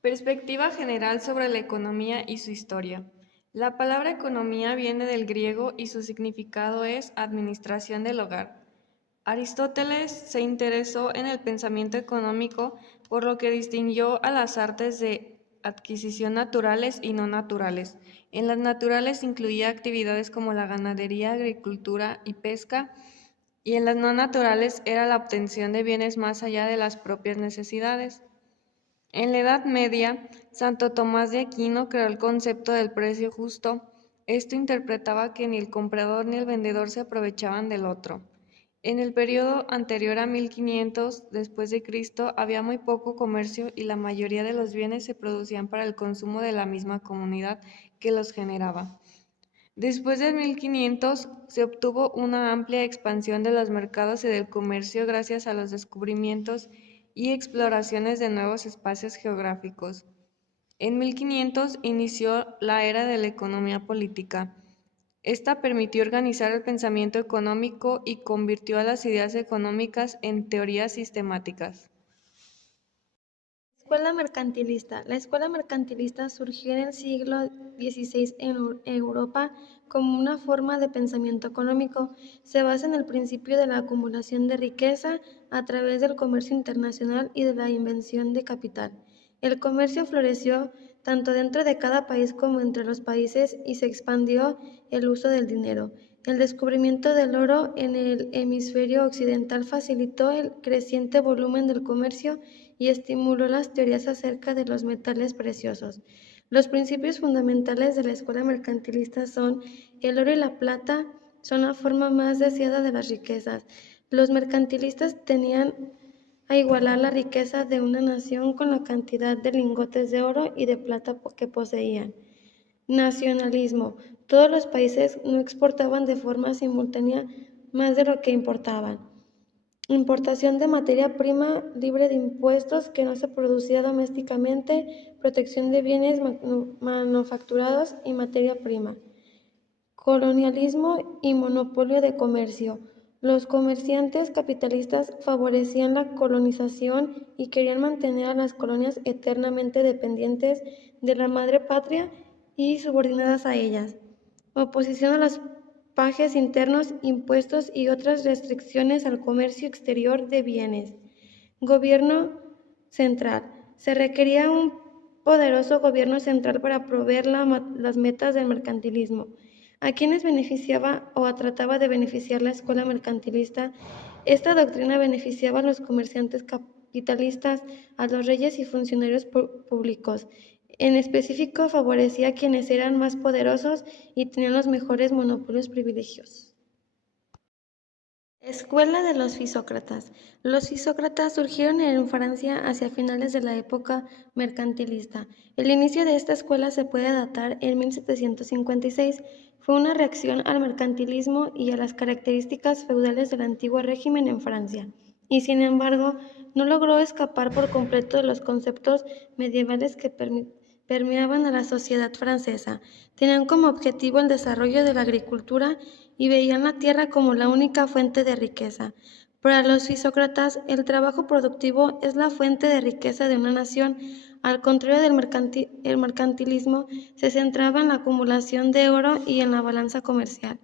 Perspectiva general sobre la economía y su historia. La palabra economía viene del griego y su significado es administración del hogar. Aristóteles se interesó en el pensamiento económico, por lo que distinguió a las artes de adquisición naturales y no naturales. En las naturales incluía actividades como la ganadería, agricultura y pesca, y en las no naturales era la obtención de bienes más allá de las propias necesidades. En la Edad Media, Santo Tomás de Aquino creó el concepto del precio justo. Esto interpretaba que ni el comprador ni el vendedor se aprovechaban del otro. En el periodo anterior a 1500 después de Cristo había muy poco comercio y la mayoría de los bienes se producían para el consumo de la misma comunidad que los generaba. Después de 1500 se obtuvo una amplia expansión de los mercados y del comercio gracias a los descubrimientos y exploraciones de nuevos espacios geográficos. En 1500 inició la era de la economía política. Esta permitió organizar el pensamiento económico y convirtió a las ideas económicas en teorías sistemáticas. Escuela mercantilista. La escuela mercantilista surgió en el siglo XVI en Europa como una forma de pensamiento económico. Se basa en el principio de la acumulación de riqueza a través del comercio internacional y de la invención de capital. El comercio floreció tanto dentro de cada país como entre los países y se expandió el uso del dinero. El descubrimiento del oro en el hemisferio occidental facilitó el creciente volumen del comercio y estimuló las teorías acerca de los metales preciosos. Los principios fundamentales de la escuela mercantilista son: el oro y la plata son la forma más deseada de las riquezas. Los mercantilistas tenían a igualar la riqueza de una nación con la cantidad de lingotes de oro y de plata que poseían. Nacionalismo. Todos los países no exportaban de forma simultánea más de lo que importaban. Importación de materia prima libre de impuestos que no se producía domésticamente, protección de bienes manufacturados y materia prima. Colonialismo y monopolio de comercio. Los comerciantes capitalistas favorecían la colonización y querían mantener a las colonias eternamente dependientes de la madre patria y subordinadas a ellas. Oposición a los pajes internos, impuestos y otras restricciones al comercio exterior de bienes. Gobierno central. Se requería un poderoso gobierno central para proveer las metas del mercantilismo. ¿A quienes beneficiaba o trataba de beneficiar la escuela mercantilista? Esta doctrina beneficiaba a los comerciantes capitalistas, a los reyes y funcionarios públicos. En específico, favorecía a quienes eran más poderosos y tenían los mejores monopolios privilegios. Escuela de los Fisócratas. Los Fisócratas surgieron en Francia hacia finales de la época mercantilista. El inicio de esta escuela se puede datar en 1756. Fue una reacción al mercantilismo y a las características feudales del antiguo régimen en Francia, y sin embargo no logró escapar por completo de los conceptos medievales que permeaban a la sociedad francesa. Tenían como objetivo el desarrollo de la agricultura y veían la tierra como la única fuente de riqueza. Para los fisócratas, el trabajo productivo es la fuente de riqueza de una nación. Al contrario del mercantilismo, se centraba en la acumulación de oro y en la balanza comercial.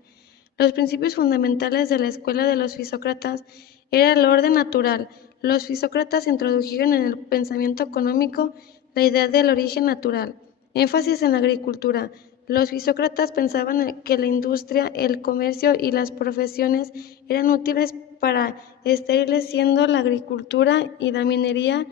Los principios fundamentales de la escuela de los fisócratas era el orden natural. Los fisócratas introdujeron en el pensamiento económico la idea del origen natural, énfasis en la agricultura. Los fisócratas pensaban que la industria, el comercio y las profesiones eran útiles para siendo la agricultura y la minería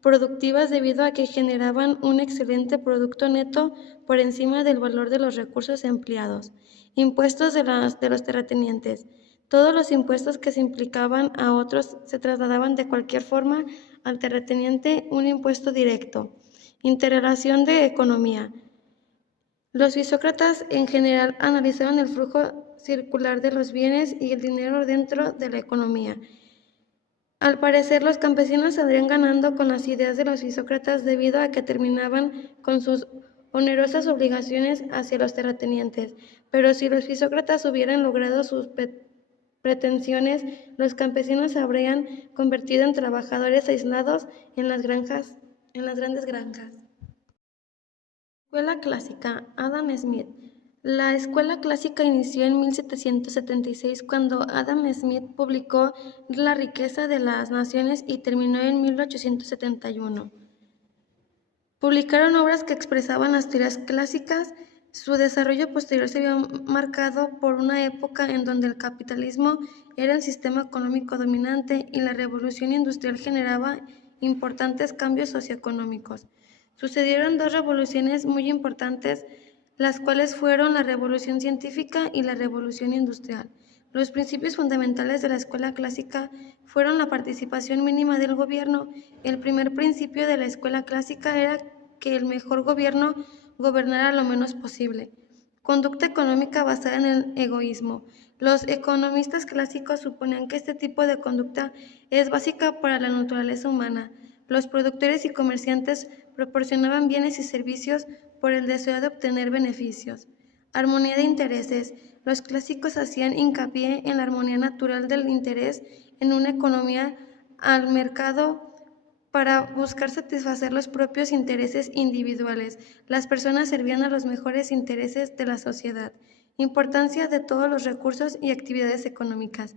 productivas debido a que generaban un excelente producto neto por encima del valor de los recursos empleados. Impuestos de los terratenientes. Todos los impuestos que se implicaban a otros se trasladaban de cualquier forma al terrateniente, un impuesto directo. Interrelación de economía. Los fisócratas en general analizaron el flujo circular de los bienes y el dinero dentro de la economía. Al parecer, los campesinos saldrían ganando con las ideas de los fisócratas debido a que terminaban con sus onerosas obligaciones hacia los terratenientes. Pero si los fisócratas hubieran logrado sus pretensiones, los campesinos se habrían convertido en trabajadores aislados en las grandes granjas. Escuela clásica, Adam Smith. La escuela clásica inició en 1776 cuando Adam Smith publicó La riqueza de las naciones y terminó en 1871. Publicaron obras que expresaban las teorías clásicas. Su desarrollo posterior se vio marcado por una época en donde el capitalismo era el sistema económico dominante y la revolución industrial generaba importantes cambios socioeconómicos. Sucedieron dos revoluciones muy importantes, las cuales fueron la revolución científica y la revolución industrial. Los principios fundamentales de la escuela clásica fueron la participación mínima del gobierno. El primer principio de la escuela clásica era que el mejor gobierno gobernara lo menos posible. Conducta económica basada en el egoísmo. Los economistas clásicos suponían que este tipo de conducta es básica para la naturaleza humana. Los productores y comerciantes proporcionaban bienes y servicios por el deseo de obtener beneficios. Armonía de intereses. Los clásicos hacían hincapié en la armonía natural del interés en una economía al mercado para buscar satisfacer los propios intereses individuales. Las personas servían a los mejores intereses de la sociedad. Importancia de todos los recursos y actividades económicas.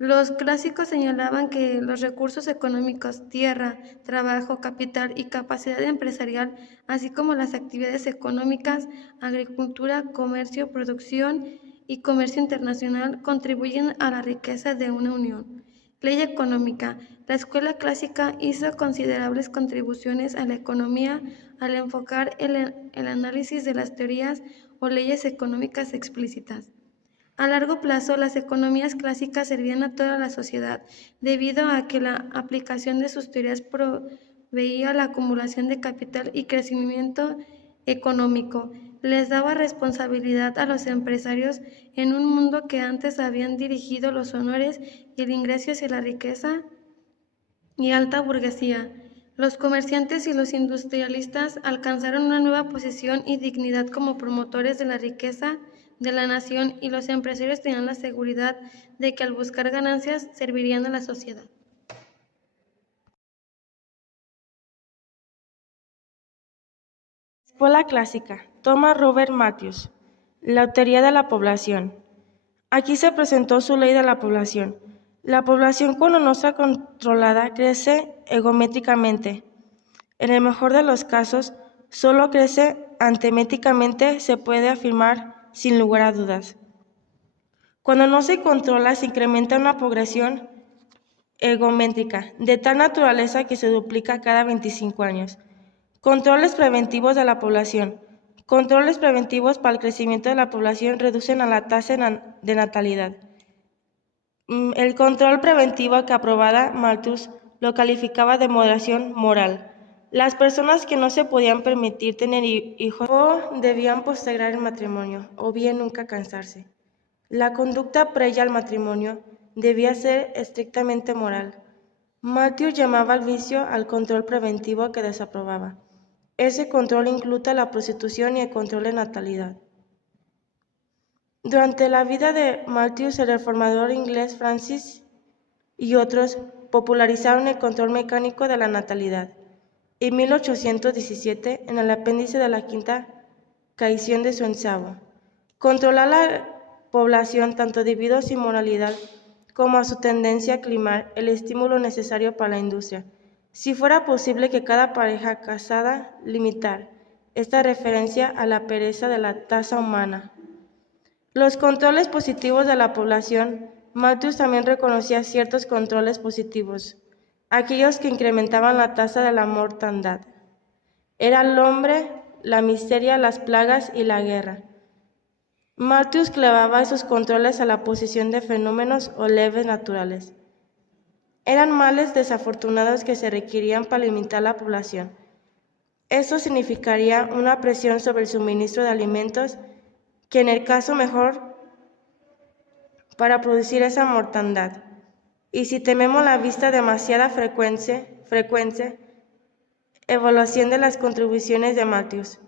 Los clásicos señalaban que los recursos económicos, tierra, trabajo, capital y capacidad empresarial, así como las actividades económicas, agricultura, comercio, producción y comercio internacional, contribuyen a la riqueza de una unión. Ley económica. La escuela clásica hizo considerables contribuciones a la economía al enfocar el análisis de las teorías o leyes económicas explícitas. A largo plazo, las economías clásicas servían a toda la sociedad, debido a que la aplicación de sus teorías proveía la acumulación de capital y crecimiento económico. Les daba responsabilidad a los empresarios en un mundo que antes habían dirigido los honores y el ingreso hacia la riqueza y alta burguesía. Los comerciantes y los industrialistas alcanzaron una nueva posición y dignidad como promotores de la riqueza de la nación, y los empresarios tenían la seguridad de que al buscar ganancias servirían a la sociedad. Escuela clásica. Thomas Robert Malthus. La teoría de la población. Aquí se presentó su ley de la población. La población, cuando no está controlada, crece egométricamente. En el mejor de los casos, solo crece antemétricamente, se puede afirmar sin lugar a dudas. Cuando no se controla, se incrementa una progresión egométrica, de tal naturaleza que se duplica cada 25 años. Controles preventivos de la población. Controles preventivos para el crecimiento de la población reducen a la tasa de natalidad. El control preventivo que aprobaba Malthus lo calificaba de moderación moral. Las personas que no se podían permitir tener hijos o debían postergar el matrimonio o bien nunca casarse. La conducta previa al matrimonio debía ser estrictamente moral. Malthus llamaba al vicio al control preventivo que desaprobaba. Ese control incluye la prostitución y el control de natalidad. Durante la vida de Malthus, el reformador inglés Francis y otros popularizaron el control mecánico de la natalidad. En 1817, en el apéndice de la quinta edición de su ensayo, controlar la población tanto debido a su inmoralidad como a su tendencia a climar el estímulo necesario para la industria. Si fuera posible que cada pareja casada limitar esta referencia a la pereza de la tasa humana. Los controles positivos de la población. Malthus también reconocía ciertos controles positivos, aquellos que incrementaban la tasa de la mortandad. Era el hombre, la miseria, las plagas y la guerra. Malthus clavaba esos controles a la posición de fenómenos o leves naturales. Eran males desafortunados que se requerían para limitar la población. Esto significaría una presión sobre el suministro de alimentos que en el caso mejor para producir esa mortandad. Y si tememos la vista demasiada frecuencia, evaluación de las contribuciones de Malthus.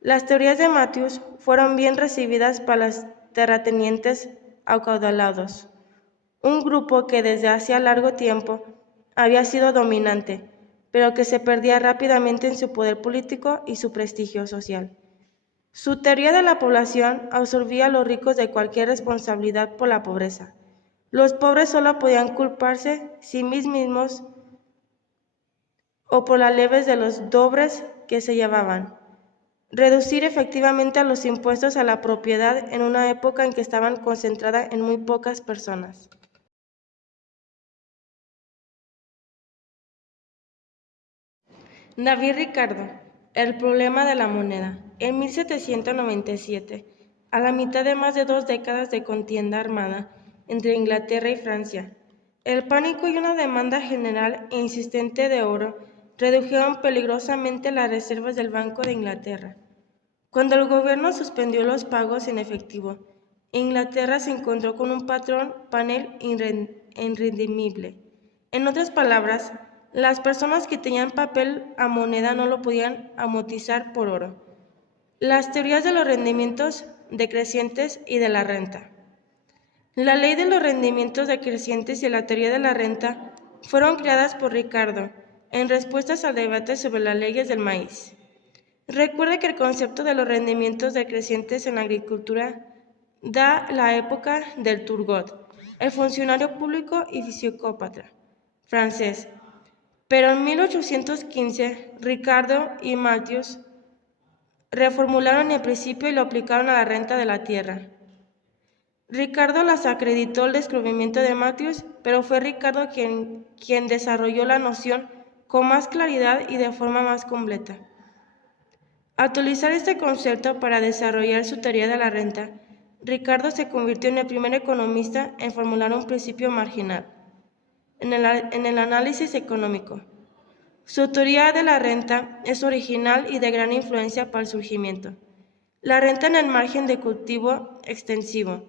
Las teorías de Malthus fueron bien recibidas para los terratenientes acaudalados, un grupo que desde hacía largo tiempo había sido dominante, pero que se perdía rápidamente en su poder político y su prestigio social. Su teoría de la población absorbía a los ricos de cualquier responsabilidad por la pobreza. Los pobres solo podían culparse sí mismos o por las leves de los dobres que se llevaban. Reducir efectivamente a los impuestos a la propiedad en una época en que estaban concentradas en muy pocas personas. David Ricardo, El problema de la moneda. En 1797, a la mitad de más de 2 décadas de contienda armada entre Inglaterra y Francia, el pánico y una demanda general e insistente de oro redujeron peligrosamente las reservas del Banco de Inglaterra. Cuando el gobierno suspendió los pagos en efectivo, Inglaterra se encontró con un panel irredimible. En otras palabras, las personas que tenían papel a moneda no lo podían amortizar por oro. Las teorías de los rendimientos decrecientes y de la renta. La ley de los rendimientos decrecientes y la teoría de la renta fueron creadas por Ricardo en respuestas al debate sobre las leyes del maíz. Recuerde que el concepto de los rendimientos decrecientes en la agricultura da la época del Turgot, el funcionario público y psicópata francés. Pero en 1815, Ricardo y Malthus reformularon el principio y lo aplicaron a la renta de la tierra. Ricardo las acreditó el descubrimiento de Malthus, pero fue Ricardo quien desarrolló la noción con más claridad y de forma más completa. Al utilizar este concepto para desarrollar su teoría de la renta, Ricardo se convirtió en el primer economista en formular un principio marginal en el análisis económico. Su teoría de la renta es original y de gran influencia para el surgimiento. La renta en el margen de cultivo extensivo.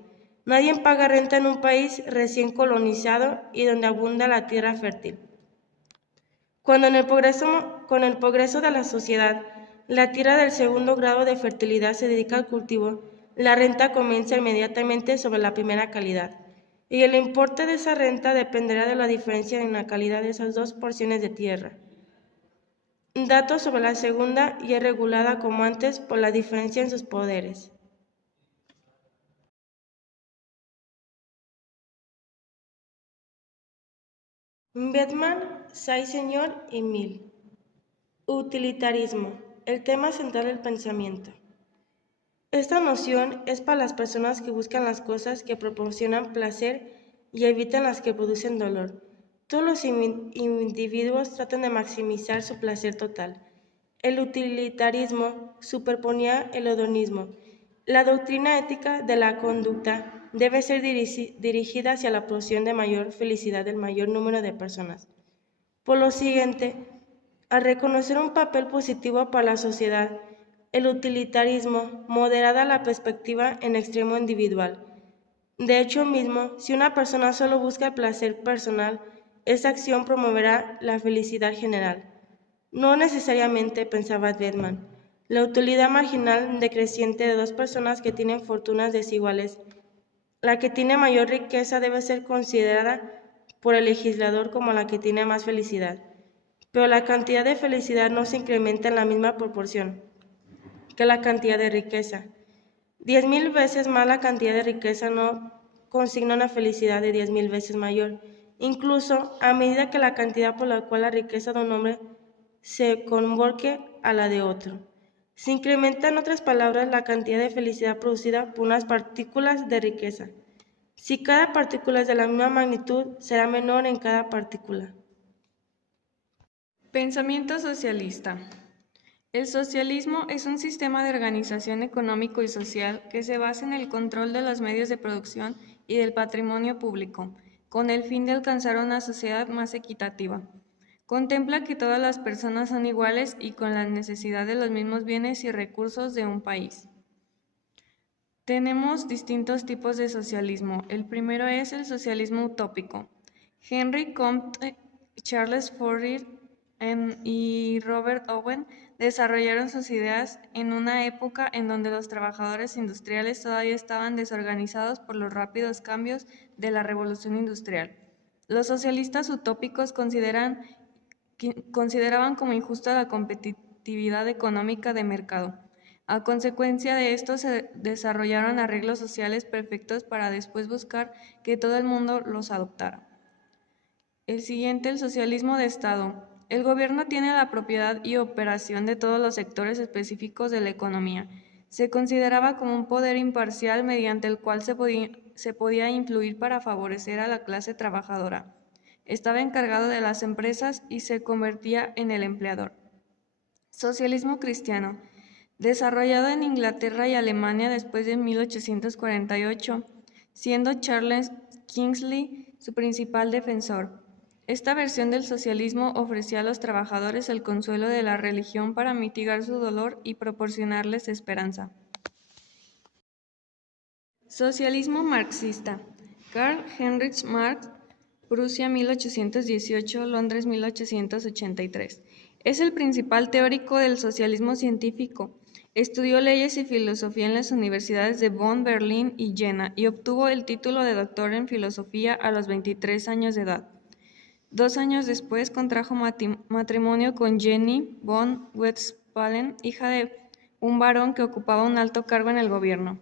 Nadie paga renta en un país recién colonizado y donde abunda la tierra fértil. Con el progreso de la sociedad, la tierra del segundo grado de fertilidad se dedica al cultivo, la renta comienza inmediatamente sobre la primera calidad, y el importe de esa renta dependerá de la diferencia en la calidad de esas dos porciones de tierra. Datos sobre la segunda y es regulada como antes por la diferencia en sus poderes. Bedman, Saint-Señor y Mill. Utilitarismo, el tema central del pensamiento. Esta noción es para las personas que buscan las cosas que proporcionan placer y evitan las que producen dolor. Todos los individuos tratan de maximizar su placer total. El utilitarismo superponía el hedonismo. La doctrina ética de la conducta debe ser dirigida hacia la obtención de mayor felicidad del mayor número de personas. Por lo siguiente, al reconocer un papel positivo para la sociedad, el utilitarismo moderada la perspectiva en extremo individual. De hecho mismo, si una persona solo busca el placer personal, esa acción promoverá la felicidad general. No necesariamente, pensaba Bedman, la utilidad marginal decreciente de dos personas que tienen fortunas desiguales. La que tiene mayor riqueza debe ser considerada por el legislador como la que tiene más felicidad, pero la cantidad de felicidad no se incrementa en la misma proporción que la cantidad de riqueza. 10.000 veces más la cantidad de riqueza no consigna una felicidad de 10.000 veces mayor, incluso a medida que la cantidad por la cual la riqueza de un hombre se convoque a la de otro. Se incrementa, en otras palabras, la cantidad de felicidad producida por unas partículas de riqueza. Si cada partícula es de la misma magnitud, será menor en cada partícula. Pensamiento socialista. El socialismo es un sistema de organización económico y social que se basa en el control de los medios de producción y del patrimonio público, con el fin de alcanzar una sociedad más equitativa. Contempla que todas las personas son iguales y con la necesidad de los mismos bienes y recursos de un país. Tenemos distintos tipos de socialismo. El primero es el socialismo utópico. Henry Comte, Charles Fourier y Robert Owen desarrollaron sus ideas en una época en donde los trabajadores industriales todavía estaban desorganizados por los rápidos cambios de la revolución industrial. Los socialistas utópicos consideraban como injusta la competitividad económica de mercado. A consecuencia de esto se desarrollaron arreglos sociales perfectos para después buscar que todo el mundo los adoptara. El siguiente, el socialismo de Estado. El gobierno tiene la propiedad y operación de todos los sectores específicos de la economía. Se consideraba como un poder imparcial mediante el cual se podía influir para favorecer a la clase trabajadora. Estaba encargado de las empresas y se convertía en el empleador. Socialismo cristiano. Desarrollado en Inglaterra y Alemania después de 1848, siendo Charles Kingsley su principal defensor. Esta versión del socialismo ofrecía a los trabajadores el consuelo de la religión para mitigar su dolor y proporcionarles esperanza. Socialismo marxista. Karl Heinrich Marx, Prusia 1818, Londres 1883. Es el principal teórico del socialismo científico. Estudió leyes y filosofía en las universidades de Bonn, Berlín y Jena y obtuvo el título de doctor en filosofía a los 23 años de edad. 2 años después contrajo matrimonio con Jenny von Westphalen, hija de un varón que ocupaba un alto cargo en el gobierno.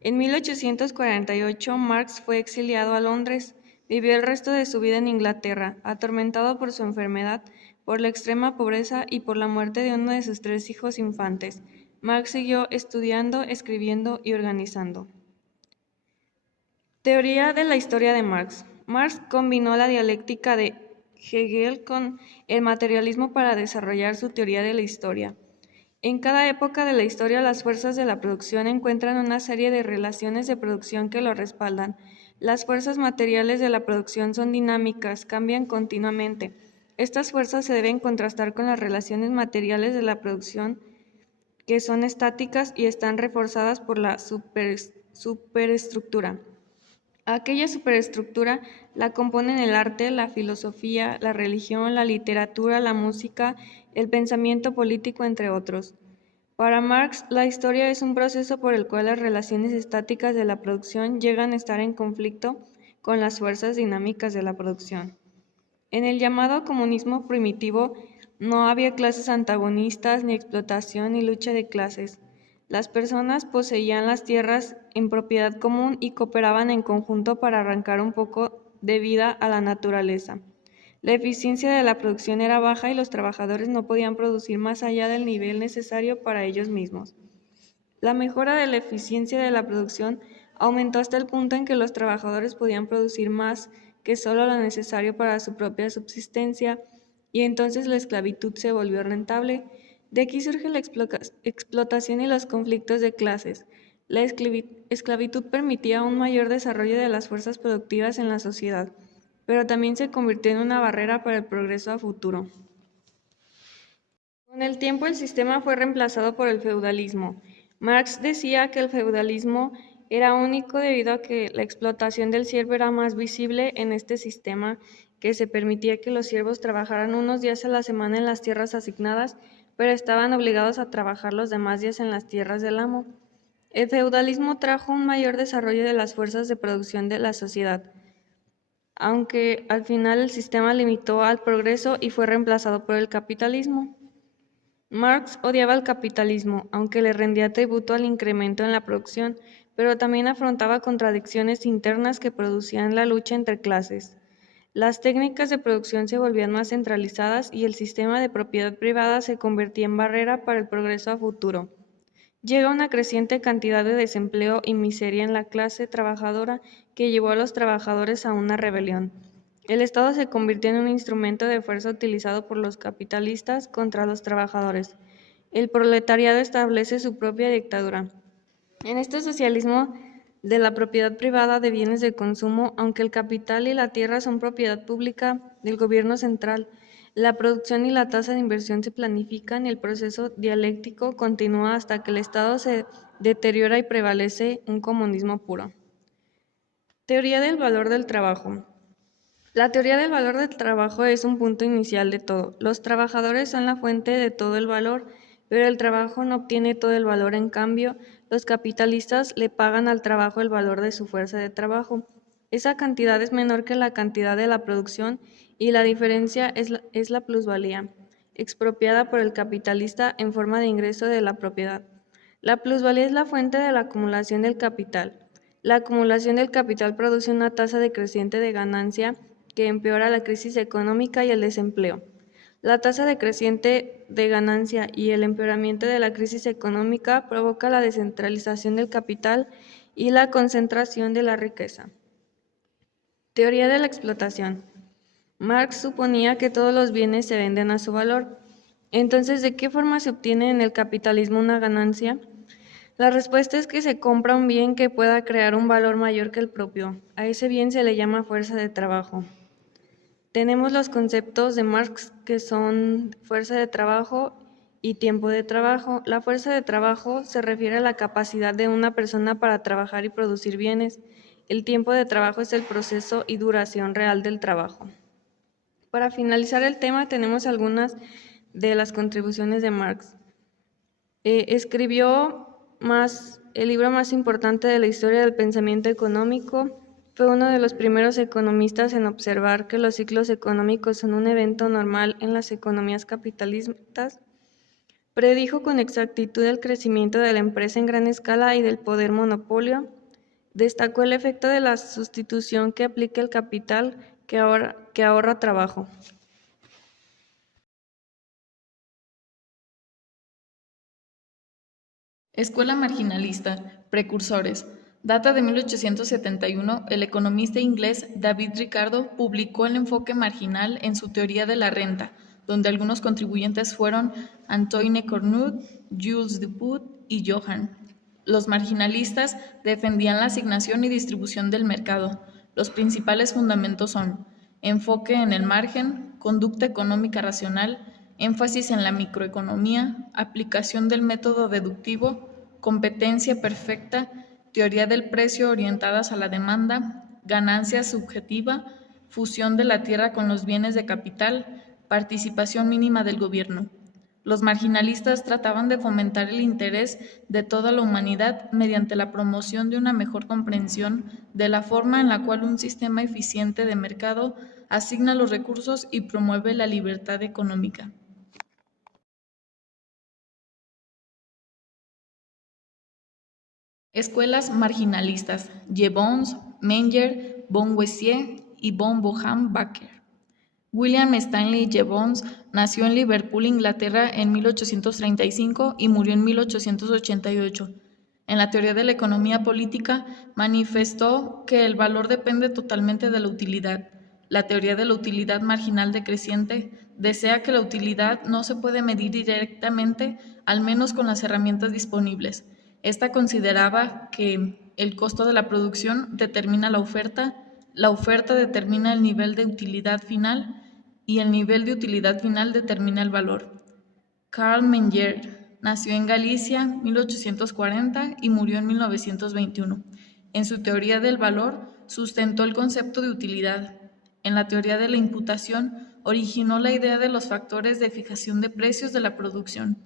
En 1848, Marx fue exiliado a Londres. Vivió el resto de su vida en Inglaterra, atormentado por su enfermedad, por la extrema pobreza y por la muerte de uno de sus 3 hijos infantes. Marx siguió estudiando, escribiendo y organizando. Teoría de la historia de Marx. Marx combinó la dialéctica de Hegel con el materialismo para desarrollar su teoría de la historia. En cada época de la historia, las fuerzas de la producción encuentran una serie de relaciones de producción que lo respaldan. Las fuerzas materiales de la producción son dinámicas, cambian continuamente. Estas fuerzas se deben contrastar con las relaciones materiales de la producción, que son estáticas y están reforzadas por la superestructura. Aquella superestructura la componen el arte, la filosofía, la religión, la literatura, la música, el pensamiento político, entre otros. Para Marx, la historia es un proceso por el cual las relaciones estáticas de la producción llegan a estar en conflicto con las fuerzas dinámicas de la producción. En el llamado comunismo primitivo no había clases antagonistas, ni explotación, ni lucha de clases. Las personas poseían las tierras en propiedad común y cooperaban en conjunto para arrancar un poco de vida a la naturaleza. La eficiencia de la producción era baja y los trabajadores no podían producir más allá del nivel necesario para ellos mismos. La mejora de la eficiencia de la producción aumentó hasta el punto en que los trabajadores podían producir más que solo lo necesario para su propia subsistencia, y entonces la esclavitud se volvió rentable. De aquí surge la explotación y los conflictos de clases. La esclavitud permitía un mayor desarrollo de las fuerzas productivas en la sociedad, pero también se convirtió en una barrera para el progreso a futuro. Con el tiempo el sistema fue reemplazado por el feudalismo. Marx decía que el feudalismo era único debido a que la explotación del siervo era más visible en este sistema, que se permitía que los siervos trabajaran unos días a la semana en las tierras asignadas, pero estaban obligados a trabajar los demás días en las tierras del amo. El feudalismo trajo un mayor desarrollo de las fuerzas de producción de la sociedad, aunque al final el sistema limitó al progreso y fue reemplazado por el capitalismo. Marx odiaba el capitalismo, aunque le rendía tributo al incremento en la producción, pero también afrontaba contradicciones internas que producían la lucha entre clases. Las técnicas de producción se volvían más centralizadas y el sistema de propiedad privada se convertía en barrera para el progreso a futuro. Llega una creciente cantidad de desempleo y miseria en la clase trabajadora que llevó a los trabajadores a una rebelión. El Estado se convirtió en un instrumento de fuerza utilizado por los capitalistas contra los trabajadores. El proletariado establece su propia dictadura. En este socialismo de la propiedad privada de bienes de consumo, aunque el capital y la tierra son propiedad pública del gobierno central, la producción y la tasa de inversión se planifican y el proceso dialéctico continúa hasta que el Estado se deteriora y prevalece un comunismo puro. Teoría del valor del trabajo. La teoría del valor del trabajo es un punto inicial de todo. Los trabajadores son la fuente de todo el valor, pero el trabajo no obtiene todo el valor. En cambio, los capitalistas le pagan al trabajo el valor de su fuerza de trabajo. Esa cantidad es menor que la cantidad de la producción y la diferencia es la plusvalía, expropiada por el capitalista en forma de ingreso de la propiedad. La plusvalía es la fuente de la acumulación del capital. La acumulación del capital produce una tasa decreciente de ganancia que empeora la crisis económica y el desempleo. La tasa decreciente de ganancia y el empeoramiento de la crisis económica provoca la descentralización del capital y la concentración de la riqueza. Teoría de la explotación. Marx suponía que todos los bienes se venden a su valor. Entonces, ¿de qué forma se obtiene en el capitalismo una ganancia? La respuesta es que se compra un bien que pueda crear un valor mayor que el propio. A ese bien se le llama fuerza de trabajo. Tenemos los conceptos de Marx que son fuerza de trabajo y tiempo de trabajo. La fuerza de trabajo se refiere a la capacidad de una persona para trabajar y producir bienes. El tiempo de trabajo es el proceso y duración real del trabajo. Para finalizar el tema, tenemos algunas de las contribuciones de Marx. Escribió el libro más importante de la historia del pensamiento económico. Fue uno de los primeros economistas en observar que los ciclos económicos son un evento normal en las economías capitalistas. Predijo con exactitud el crecimiento de la empresa en gran escala y del poder monopolio. Destacó el efecto de la sustitución que aplica el capital que ahorra trabajo. Escuela marginalista, precursores. Data de 1871, el economista inglés David Ricardo publicó el enfoque marginal en su teoría de la renta, donde algunos contribuyentes fueron Antoine Cornut, Jules Duput y Johann. Los marginalistas defendían la asignación y distribución del mercado. Los principales fundamentos son enfoque en el margen, conducta económica racional, énfasis en la microeconomía, aplicación del método deductivo, competencia perfecta, teoría del precio orientadas a la demanda, ganancia subjetiva, fusión de la tierra con los bienes de capital, participación mínima del gobierno. Los marginalistas trataban de fomentar el interés de toda la humanidad mediante la promoción de una mejor comprensión de la forma en la cual un sistema eficiente de mercado asigna los recursos y promueve la libertad económica. Escuelas marginalistas: Jevons, Menger, Bonwessier y von Boham-Bacher. William Stanley Jevons nació en Liverpool, Inglaterra, en 1835 y murió en 1888. En la teoría de la economía política, manifestó que el valor depende totalmente de la utilidad. La teoría de la utilidad marginal decreciente desea que la utilidad no se puede medir directamente, al menos con las herramientas disponibles. Esta consideraba que el costo de la producción determina la oferta determina el nivel de utilidad final y el nivel de utilidad final determina el valor. Carl Menger nació en Galicia en 1840 y murió en 1921. En su teoría del valor sustentó el concepto de utilidad. En la teoría de la imputación originó la idea de los factores de fijación de precios de la producción.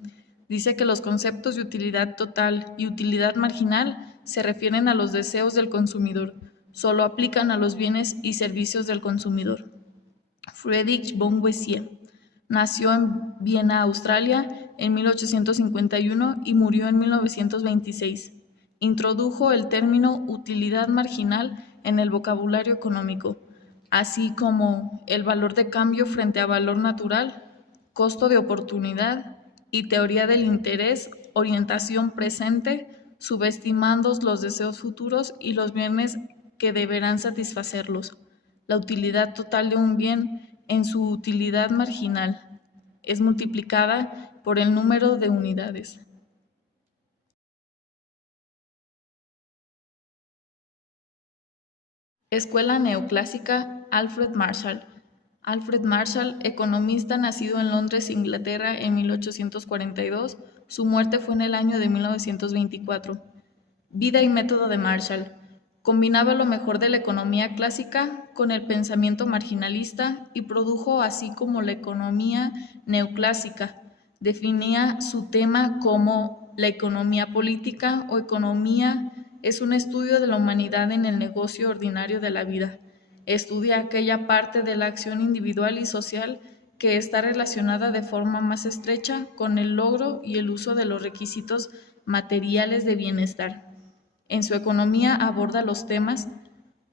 Dice que los conceptos de utilidad total y utilidad marginal se refieren a los deseos del consumidor, solo aplican a los bienes y servicios del consumidor. Friedrich von Wessier nació en Viena, Australia, en 1851 y murió en 1926. Introdujo el término utilidad marginal en el vocabulario económico, así como el valor de cambio frente a valor natural, costo de oportunidad y teoría del interés, orientación presente, subestimando los deseos futuros y los bienes que deberán satisfacerlos. La utilidad total de un bien en su utilidad marginal es multiplicada por el número de unidades. Escuela neoclásica, Alfred Marshall. Alfred Marshall, economista nacido en Londres, Inglaterra, en 1842, su muerte fue en el año de 1924. Vida y método de Marshall. Combinaba lo mejor de la economía clásica con el pensamiento marginalista y produjo así como la economía neoclásica. Definía su tema como la economía política o economía es un estudio de la humanidad en el negocio ordinario de la vida. Estudia aquella parte de la acción individual y social que está relacionada de forma más estrecha con el logro y el uso de los requisitos materiales de bienestar. En su economía aborda los temas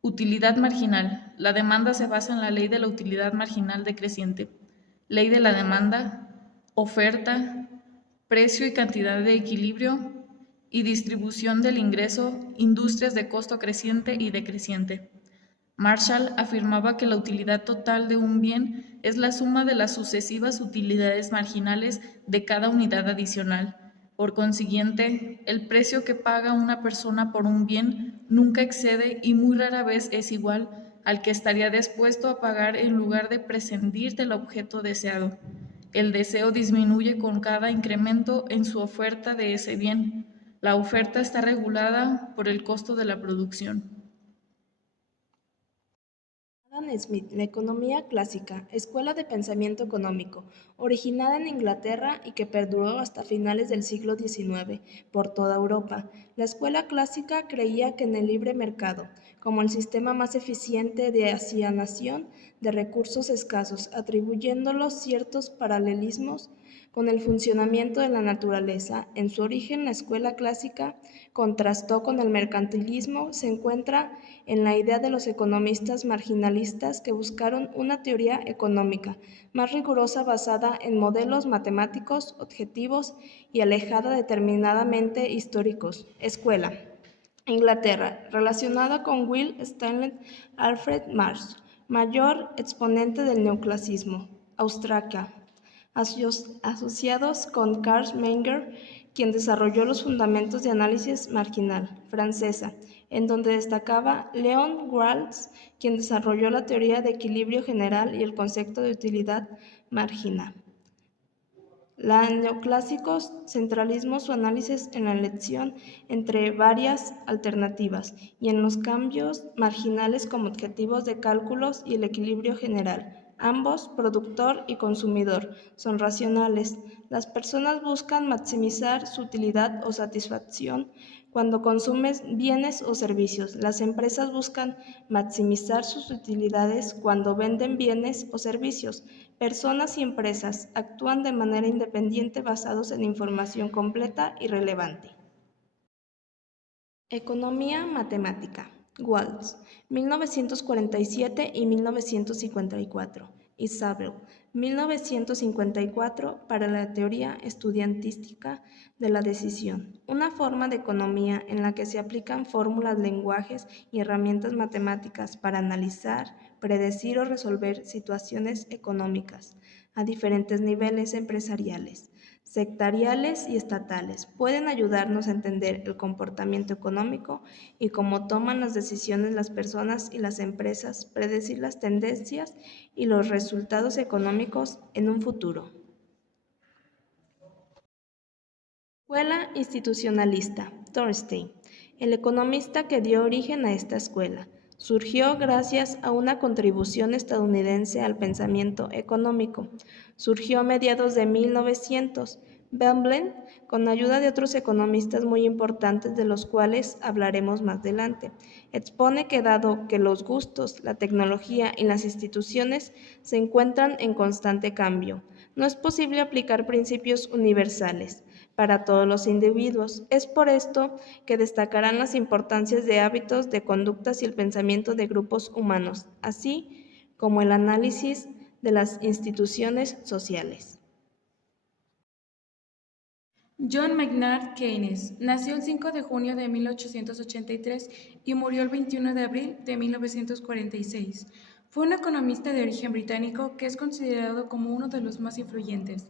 utilidad marginal. La demanda se basa en la ley de la utilidad marginal decreciente, ley de la demanda, oferta, precio y cantidad de equilibrio y distribución del ingreso, industrias de costo creciente y decreciente. Marshall afirmaba que la utilidad total de un bien es la suma de las sucesivas utilidades marginales de cada unidad adicional. Por consiguiente, el precio que paga una persona por un bien nunca excede y muy rara vez es igual al que estaría dispuesto a pagar en lugar de prescindir del objeto deseado. El deseo disminuye con cada incremento en su oferta de ese bien. La oferta está regulada por el costo de la producción. Adam Smith, la economía clásica, escuela de pensamiento económico, originada en Inglaterra y que perduró hasta finales del siglo XIX por toda Europa. La escuela clásica creía que en el libre mercado, como el sistema más eficiente de asignación de recursos escasos, atribuyéndolos ciertos paralelismos con el funcionamiento de la naturaleza. En su origen, la escuela clásica contrastó con el mercantilismo, se encuentra en la idea de los economistas marginalistas que buscaron una teoría económica más rigurosa basada en modelos matemáticos, objetivos y alejada determinadamente históricos. Escuela. Inglaterra, relacionada con Will Stanley Alfred Marsh, mayor exponente del neoclasismo. Australia, asociados con Carl Menger, quien desarrolló los fundamentos de análisis marginal. Francesa, en donde destacaba Leon Walsh, quien desarrolló la teoría de equilibrio general y el concepto de utilidad marginal. La neoclásicos centralizó su análisis en la elección entre varias alternativas y en los cambios marginales como objetivos de cálculos y el equilibrio general. Ambos, productor y consumidor, son racionales. Las personas buscan maximizar su utilidad o satisfacción cuando consumen bienes o servicios. Las empresas buscan maximizar sus utilidades cuando venden bienes o servicios. Personas y empresas actúan de manera independiente basados en información completa y relevante. Economía matemática. Walsh, 1947 y 1954. Isabel, 1954, para la teoría estudiantística de la decisión, una forma de economía en la que se aplican fórmulas, lenguajes y herramientas matemáticas para analizar, predecir o resolver situaciones económicas a diferentes niveles empresariales, sectoriales y estatales. Pueden ayudarnos a entender el comportamiento económico y cómo toman las decisiones las personas y las empresas, predecir las tendencias y los resultados económicos en un futuro. Escuela institucionalista. Thorstein, el economista que dio origen a esta escuela, surgió gracias a una contribución estadounidense al pensamiento económico. Surgió a mediados de 1900. Veblen, con ayuda de otros economistas muy importantes de los cuales hablaremos más adelante, expone que dado que los gustos, la tecnología y las instituciones se encuentran en constante cambio, no es posible aplicar principios universales para todos los individuos. Es por esto que destacarán las importancias de hábitos, de conductas y el pensamiento de grupos humanos, así como el análisis de las instituciones sociales. John Maynard Keynes nació el 5 de junio de 1883 y murió el 21 de abril de 1946. Fue un economista de origen británico que es considerado como uno de los más influyentes.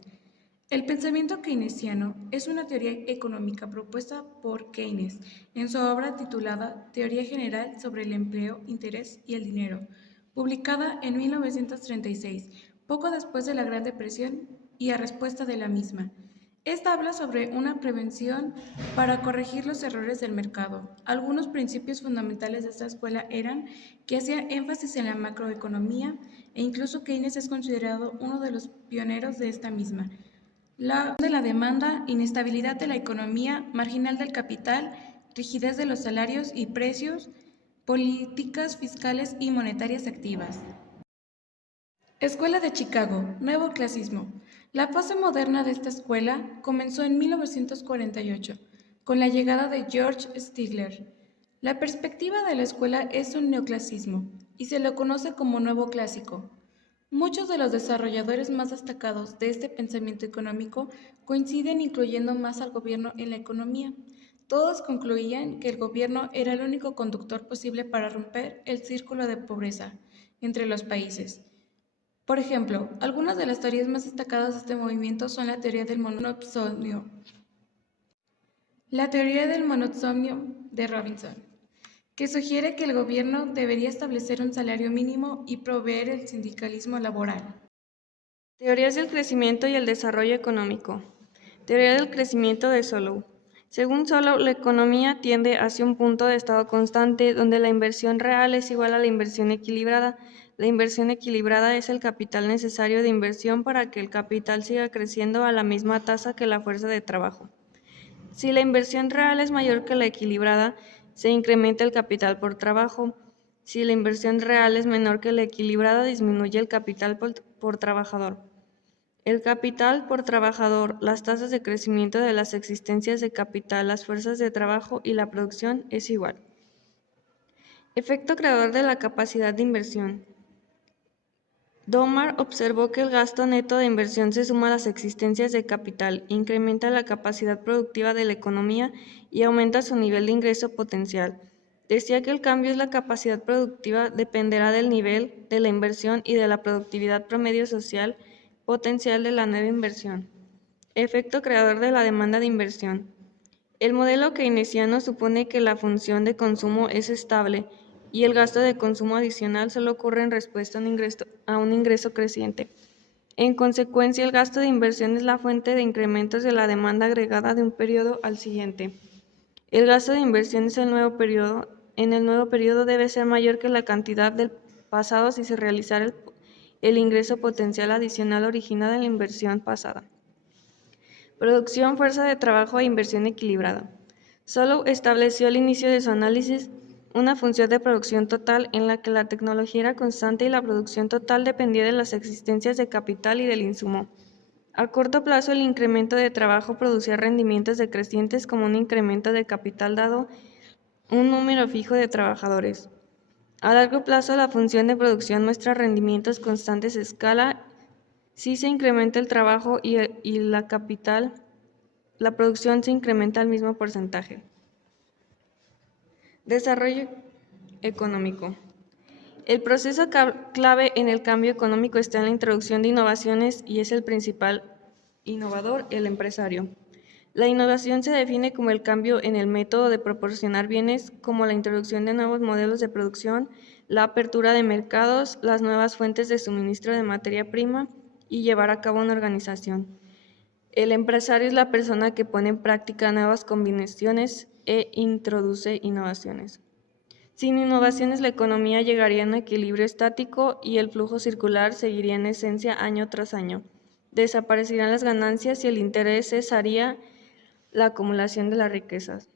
El pensamiento keynesiano es una teoría económica propuesta por Keynes en su obra titulada Teoría General sobre el Empleo, Interés y el Dinero, publicada en 1936, poco después de la Gran Depresión y a respuesta de la misma. Esta habla sobre una prevención para corregir los errores del mercado. Algunos principios fundamentales de esta escuela eran que hacía énfasis en la macroeconomía e incluso Keynes es considerado uno de los pioneros de esta misma. La de la demanda, inestabilidad de la economía, marginal del capital, rigidez de los salarios y precios, políticas fiscales y monetarias activas. Escuela de Chicago, Nuevo Clasismo. La fase moderna de esta escuela comenzó en 1948. con la llegada de George Stigler. La perspectiva de la escuela es un neoclasismo y se lo conoce como nuevo clásico. Muchos de los desarrolladores más destacados de este pensamiento económico coinciden incluyendo más al gobierno en la economía. Todos concluían que el gobierno era el único conductor posible para romper el círculo de pobreza entre los países. Por ejemplo, algunas de las teorías más destacadas de este movimiento son la teoría del monopsonio. La teoría del monopsonio de Robinson, que sugiere que el gobierno debería establecer un salario mínimo y proveer el sindicalismo laboral. Teorías del crecimiento y el desarrollo económico. Teoría del crecimiento de Solow. Según Solow, la economía tiende hacia un punto de estado constante donde la inversión real es igual a la inversión equilibrada. La inversión equilibrada es el capital necesario de inversión para que el capital siga creciendo a la misma tasa que la fuerza de trabajo. Si la inversión real es mayor que la equilibrada, se incrementa el capital por trabajo. Si la inversión real es menor que la equilibrada, disminuye el capital por trabajador. El capital por trabajador, las tasas de crecimiento de las existencias de capital, las fuerzas de trabajo y la producción es igual. Efecto creador de la capacidad de inversión. Domar observó que el gasto neto de inversión se suma a las existencias de capital, incrementa la capacidad productiva de la economía y aumenta su nivel de ingreso potencial. Decía que el cambio es la capacidad productiva dependerá del nivel de la inversión y de la productividad promedio social potencial de la nueva inversión. Efecto creador de la demanda de inversión. El modelo keynesiano supone que la función de consumo es estable y el gasto de consumo adicional solo ocurre en respuesta a un ingreso creciente. En consecuencia, el gasto de inversión es la fuente de incrementos de la demanda agregada de un periodo al siguiente. El gasto de inversión en el nuevo periodo debe ser mayor que la cantidad del pasado si se realizara el ingreso potencial adicional originado en la inversión pasada. Producción, fuerza de trabajo e inversión equilibrada. Solow estableció al inicio de su análisis una función de producción total en la que la tecnología era constante y la producción total dependía de las existencias de capital y del insumo. A corto plazo, el incremento de trabajo producía rendimientos decrecientes como un incremento de capital dado un número fijo de trabajadores. A largo plazo, la función de producción muestra rendimientos constantes a escala. Si se incrementa el trabajo y la capital, la producción se incrementa al mismo porcentaje. Desarrollo económico. El proceso clave en el cambio económico está en la introducción de innovaciones y es el principal innovador, el empresario. La innovación se define como el cambio en el método de proporcionar bienes, como la introducción de nuevos modelos de producción, la apertura de mercados, las nuevas fuentes de suministro de materia prima y llevar a cabo una organización. El empresario es la persona que pone en práctica nuevas combinaciones e introduce innovaciones. Sin innovaciones, la economía llegaría a un equilibrio estático y el flujo circular seguiría en esencia año tras año. Desaparecerían las ganancias y el interés cesaría la acumulación de las riquezas.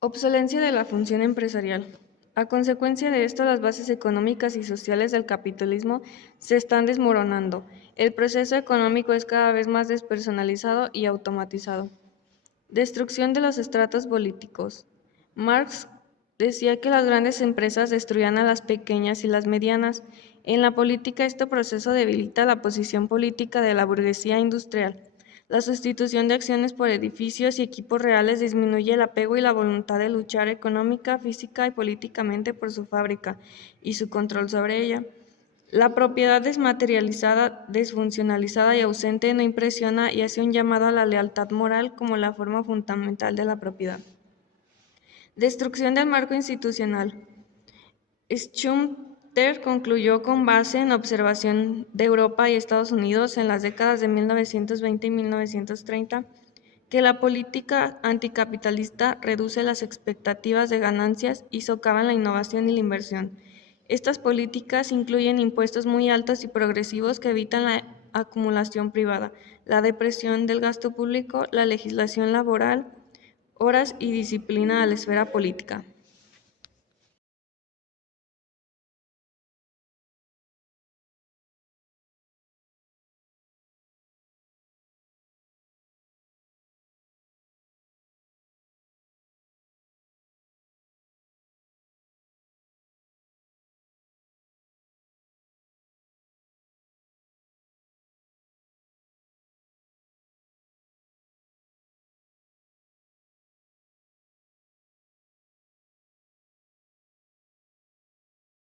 Obsolencia de la función empresarial. A consecuencia de esto, las bases económicas y sociales del capitalismo se están desmoronando. El proceso económico es cada vez más despersonalizado y automatizado. Destrucción de los estratos políticos. Marx decía que las grandes empresas destruían a las pequeñas y las medianas. En la política, este proceso debilita la posición política de la burguesía industrial. La sustitución de acciones por edificios y equipos reales disminuye el apego y la voluntad de luchar económica, física y políticamente por su fábrica y su control sobre ella. La propiedad desmaterializada, desfuncionalizada y ausente no impresiona y hace un llamado a la lealtad moral como la forma fundamental de la propiedad. Destrucción del marco institucional. Schumpeter concluyó con base en observación de Europa y Estados Unidos en las décadas de 1920 y 1930 que la política anticapitalista reduce las expectativas de ganancias y socavan la innovación y la inversión. Estas políticas incluyen impuestos muy altos y progresivos que evitan la acumulación privada, la depresión del gasto público, la legislación laboral, horas y disciplina a la esfera política.